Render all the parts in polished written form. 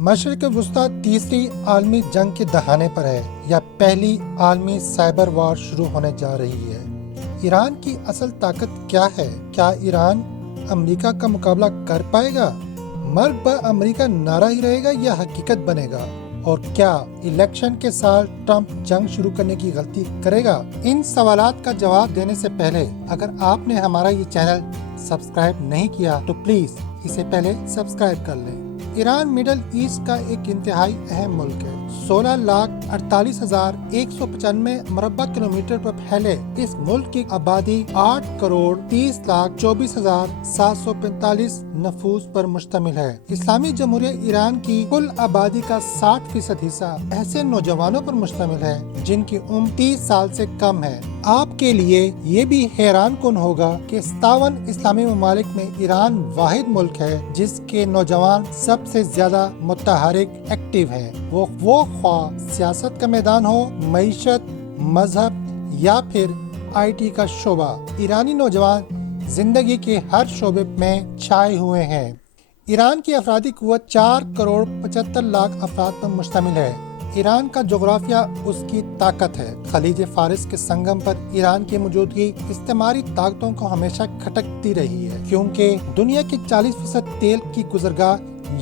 مشرق وسطی تیسری عالمی جنگ کے دہانے پر ہے یا پہلی عالمی سائبر وار شروع ہونے جا رہی ہے؟ ایران کی اصل طاقت کیا ہے؟ کیا ایران امریکہ کا مقابلہ کر پائے گا؟ مرگ بر امریکہ نعرہ ہی رہے گا یا حقیقت بنے گا؟ اور کیا الیکشن کے سال ٹرمپ جنگ شروع کرنے کی غلطی کرے گا؟ ان سوالات کا جواب دینے سے پہلے اگر آپ نے ہمارا یہ چینل سبسکرائب نہیں کیا تو پلیز اسے پہلے سبسکرائب کر لیں۔ ایران مڈل ایسٹ کا ایک انتہائی اہم ملک ہے۔ 16,48,195 مربع کلومیٹر پر پھیلے اس ملک کی آبادی 8,30,24,745 نفوس پر مشتمل ہے۔ اسلامی جمہوریہ ایران کی کل آبادی کا 60% حصہ ایسے نوجوانوں پر مشتمل ہے جن کی عمر 30 سال سے کم ہے۔ آپ کے لیے یہ بھی حیران کن ہوگا کہ 57 اسلامی ممالک میں ایران واحد ملک ہے جس کے نوجوان سب سے زیادہ متحرک ایکٹیو ہیں۔ وہ خواہ سیاست کا میدان ہو، معیشت، مذہب یا پھر آئی ٹی کا شعبہ، ایرانی نوجوان زندگی کے ہر شعبے میں چھائے ہوئے ہیں۔ ایران کی افرادی قوت 4,75,00,000 افراد پر مشتمل ہے۔ ایران کا جغرافیہ اس کی طاقت ہے۔ خلیج فارس کے سنگم پر ایران کی موجودگی استعماری طاقتوں کو ہمیشہ کھٹکتی رہی ہے کیونکہ دنیا کے 40% تیل کی گزرگاہ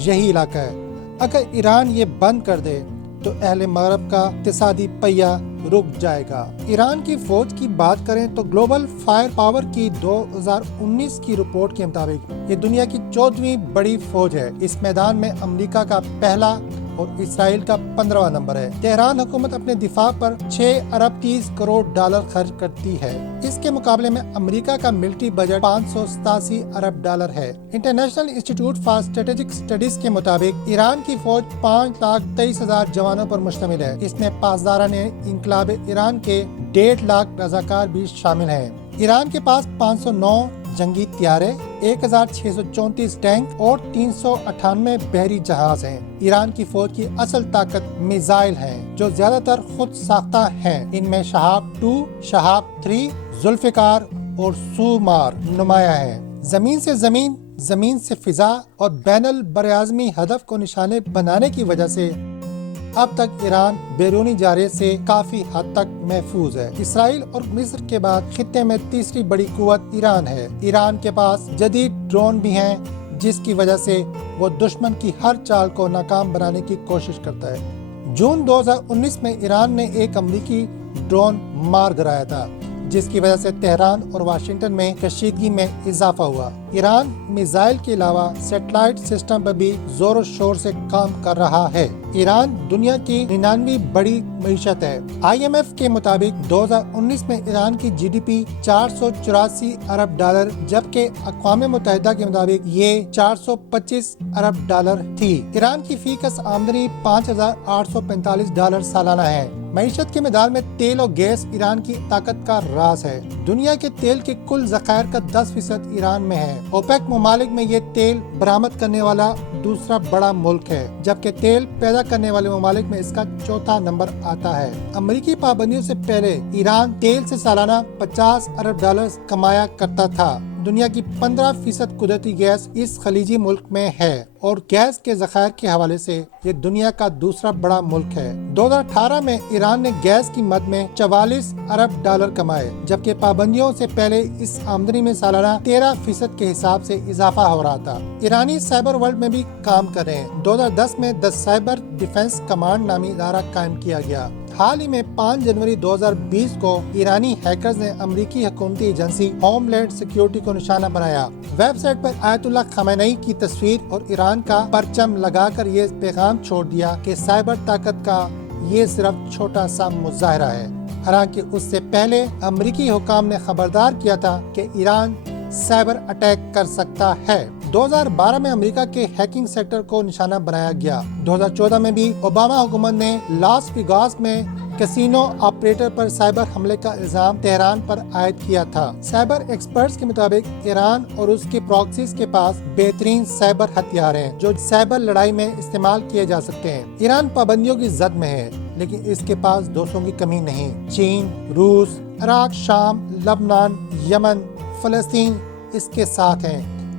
یہی علاقہ ہے۔ اگر ایران یہ بند کر دے تو اہل مغرب کا اقتصادی پہیہ رک جائے گا۔ ایران کی فوج کی بات کریں تو گلوبل فائر پاور کی 2019 کی رپورٹ کے مطابق یہ دنیا کی 14ویں بڑی فوج ہے۔ اس میدان میں امریکہ کا پہلا اور اسرائیل کا 15واں نمبر ہے۔ تہران حکومت اپنے دفاع پر 6,30 کروڑ ڈالر خرچ کرتی ہے۔ اس کے مقابلے میں امریکہ کا ملٹری بجٹ 587 ارب ڈالر ہے۔ International institute for strategic studies کے مطابق ایران کی فوج 5,23,000 جوانوں پر مشتمل ہے۔ اس میں پاسداران انقلاب ایران کے 1.5 لاکھ رضاکار بھی شامل ہیں۔ ایران کے پاس 509 جنگی طیارے، 1,634 ٹینک اور 398 بحری جہاز ہیں۔ ایران کی فوج کی اصل طاقت میزائل ہیں جو زیادہ تر خود ساختہ ہیں۔ ان میں شہاب 2، شہاب 3، ذوالفقار اور سومار نمایاں ہیں۔ زمین سے فضا اور بین البراعظمی ہدف کو نشانے بنانے کی وجہ سے اب تک ایران بیرونی جارحیت سے کافی حد تک محفوظ ہے۔ اسرائیل اور مصر کے بعد خطے میں تیسری بڑی قوت ایران ہے۔ ایران کے پاس جدید ڈرون بھی ہیں جس کی وجہ سے وہ دشمن کی ہر چال کو ناکام بنانے کی کوشش کرتا ہے۔ جون 2019 میں ایران نے ایک امریکی ڈرون مار گرایا تھا جس کی وجہ سے تہران اور واشنگٹن میں کشیدگی میں اضافہ ہوا۔ ایران میزائل کے علاوہ سیٹلائٹ سسٹم پر بھی زور و شور سے کام کر رہا ہے۔ ایران دنیا کی 99ویں بڑی معیشت ہے۔ IMF کے مطابق 2019 میں ایران کی GDP 484 ارب ڈالر جبکہ اقوام متحدہ کے مطابق یہ 425 ارب ڈالر تھی۔ ایران کی فی کس آمدنی 5,845 ڈالر سالانہ ہے۔ معیشت کے میدان میں تیل اور گیس ایران کی طاقت کا راز ہے۔ دنیا کے تیل کے کل ذخائر کا 10% ایران میں ہے۔ اوپیک ممالک میں یہ تیل برآمد کرنے والا دوسرا بڑا ملک ہے جبکہ تیل پیدا کرنے والے ممالک میں اس کا چوتھا نمبر آتا ہے۔ امریکی پابندیوں سے پہلے ایران تیل سے سالانہ 50 ارب ڈالر کمایا کرتا تھا۔ دنیا کی 15% قدرتی گیس اس خلیجی ملک میں ہے اور گیس کے ذخائر کے حوالے سے یہ دنیا کا دوسرا بڑا ملک ہے۔ 2018 میں ایران نے گیس کی مد میں 44 ارب ڈالر کمائے جبکہ پابندیوں سے پہلے اس آمدنی میں سالانہ 13% کے حساب سے اضافہ ہو رہا تھا۔ ایرانی سائبر ورلڈ میں بھی کام کر رہے ہیں۔ 2010 میں دی سائبر ڈیفنس کمانڈ نامی ادارہ قائم کیا گیا۔ حال ہی میں 5 جنوری 2020 کو ایرانی ہیکرز نے امریکی حکومتی ایجنسی ہوم لینڈ سیکیورٹی کو نشانہ بنایا۔ ویب سائٹ پر آیت اللہ خامنئی کی تصویر اور ایران کا پرچم لگا کر یہ پیغام چھوڑ دیا کہ سائبر طاقت کا یہ صرف چھوٹا سا مظاہرہ ہے۔ حالانکہ اس سے پہلے امریکی حکام نے خبردار کیا تھا کہ ایران سائبر اٹیک کر سکتا ہے۔ 2012 میں امریکہ کے ہیکنگ سیکٹر کو نشانہ بنایا گیا۔ 2014 میں بھی اوباما حکومت نے لاس ویگاس میں کسینو آپریٹر پر سائبر حملے کا الزام تہران پر عائد کیا تھا۔ سائبر ایکسپرٹس کے مطابق ایران اور اس کے پراکسیز کے پاس بہترین سائبر ہتھیار ہیں جو سائبر لڑائی میں استعمال کیے جا سکتے ہیں۔ ایران پابندیوں کی زد میں ہے لیکن اس کے پاس دوستوں کی کمی نہیں۔ چین، روس، عراق، شام، لبنان، یمن، فلسطین اس کے ساتھ ہیں۔